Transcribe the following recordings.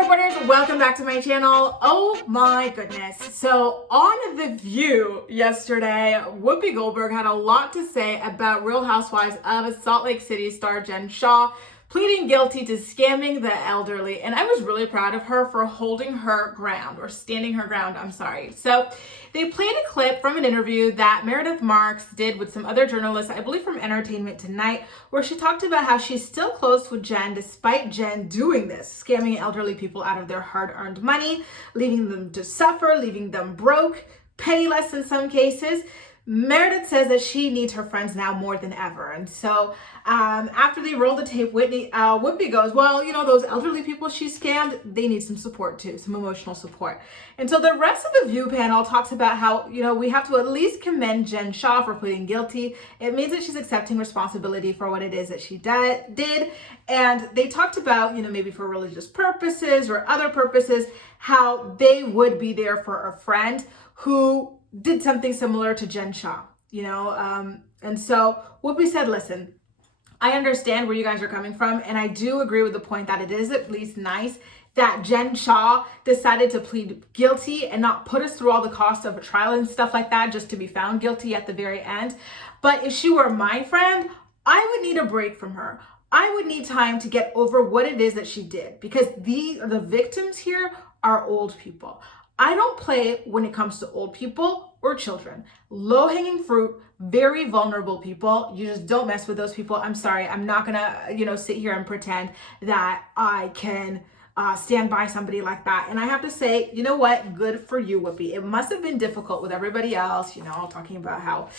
reporters, welcome back to my channel. Oh my goodness. So on The View yesterday, Whoopi Goldberg had a lot to say about Real Housewives of Salt Lake City star Jen Shah pleading guilty to scamming the elderly. And I was really proud of her for holding her ground, or standing her ground, I'm sorry. So they played a clip from an interview that Meredith Marks did with some other journalists, I believe from Entertainment Tonight, where she talked about how she's still close with Jen despite Jen doing this, scamming elderly people out of their hard-earned money, leaving them to suffer, leaving them broke, penniless in some cases. Meredith says that she needs her friends now more than ever. And so after they roll the tape, Whoopi goes, well, you know, those elderly people she scammed, they need some support too, some emotional support. And so the rest of the View panel talks about how, you know, we have to at least commend Jen Shah for pleading guilty. It means that she's accepting responsibility for what it is that she did. And they talked about, you know, maybe for religious purposes or other purposes, how they would be there for a friend who did something similar to Jen Shah, you know? And so Whoopi said, listen, I understand where you guys are coming from, and I do agree with the point that it is at least nice that Jen Shah decided to plead guilty and not put us through all the cost of a trial and stuff like that just to be found guilty at the very end. But if she were my friend, I would need a break from her. I would need time to get over what it is that she did, because the victims here are old people. I don't play when it comes to old people or children. Low-hanging fruit, very vulnerable people. You just don't mess with those people. I'm sorry. I'm not gonna, you know, sit here and pretend that I can stand by somebody like that. And I have to say, you know what? Good for you, Whoopi. It must have been difficult with everybody else, you know, talking about how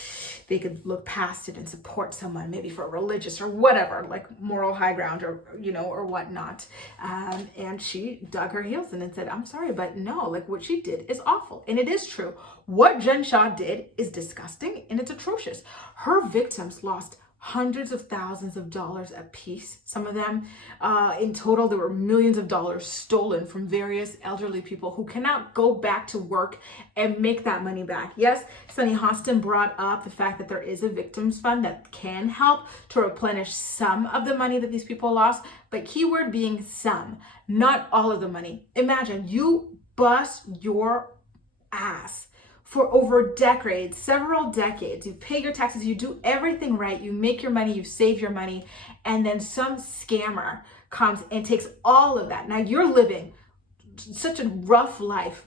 they could look past it and support someone, maybe for religious or whatever, like moral high ground or, you know, or whatnot. And she dug her heels in and said, I'm sorry, but no, like what she did is awful. And it is true. What Jen Shah did is disgusting and it's atrocious. Her victims lost hundreds of thousands of dollars a piece. Some of them, in total, there were millions of dollars stolen from various elderly people who cannot go back to work and make that money back. Yes, Sunny Hostin brought up the fact that there is a victims fund that can help to replenish some of the money that these people lost, but keyword being some, not all of the money. Imagine you bust your ass for over decades, several decades. You pay your taxes, you do everything right, you make your money, you save your money, and then some scammer comes and takes all of that. Now you're living such a rough life.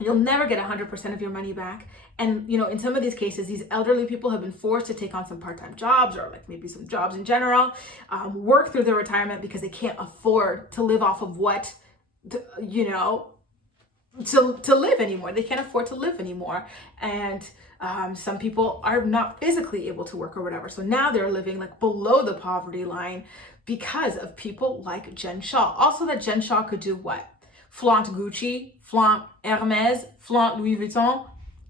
You'll never get 100% of your money back. And, you know, in some of these cases, these elderly people have been forced to take on some part-time jobs or like maybe some jobs in general, work through their retirement because they can't afford to live off of what, you know, to live anymore. They can't afford to live anymore. And some people are not physically able to work or whatever. So now they're living like below the poverty line because of people like Jen Shah. Also that Jen Shah could do what? Flaunt Gucci, flaunt Hermes, flaunt Louis Vuitton,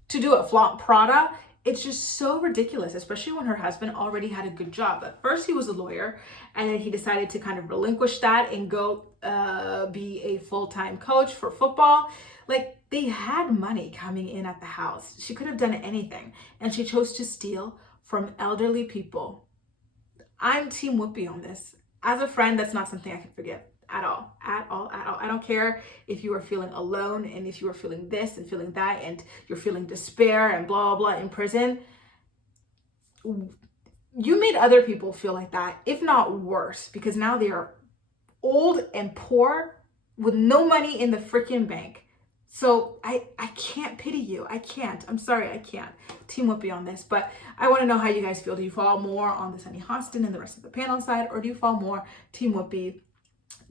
to do it, flaunt Prada. It's just so ridiculous, especially when her husband already had a good job. At first he was a lawyer, and then he decided to kind of relinquish that and go be a full-time coach for football. Like, they had money coming in at the house. She could have done anything, and she chose to steal from elderly people. I'm Team Whoopi on this. As a friend, that's not something I can forgive at all. I don't care if you are feeling alone and if you are feeling this and feeling that and you're feeling despair and blah, blah, blah in prison. You made other people feel like that, if not worse, because now they are old and poor with no money in the freaking bank. So I can't pity you. I can't. I'm sorry, I can't. Team Whoopi on this. But I want to know how you guys feel. Do you fall more on the Sunny Hostin and the rest of the panel side, or do you fall more Team Whoopi?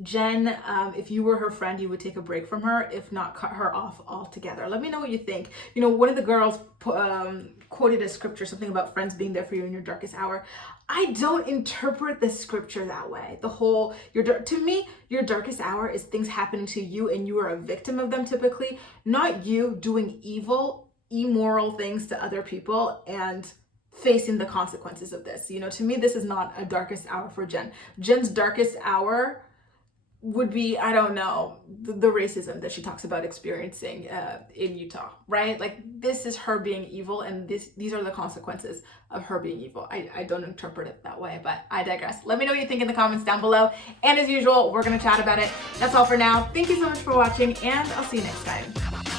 Jen, if you were her friend, you would take a break from her, if not cut her off altogether. Let me know what you think. You know, one of the girls quoted a scripture, something about friends being there for you in your darkest hour. I don't interpret the scripture that way. The whole, to me, your darkest hour is things happening to you and you are a victim of them typically, not you doing evil, immoral things to other people and facing the consequences of this. You know, to me, this is not a darkest hour for Jen. Jen's darkest hour would be, I don't know, the racism that she talks about experiencing in Utah, right? Like, this is her being evil, and these are the consequences of her being evil. I don't interpret it that way, but I digress. Let me know what you think in the comments down below. And as usual, we're gonna chat about it. That's all for now. Thank you so much for watching, and I'll see you next time.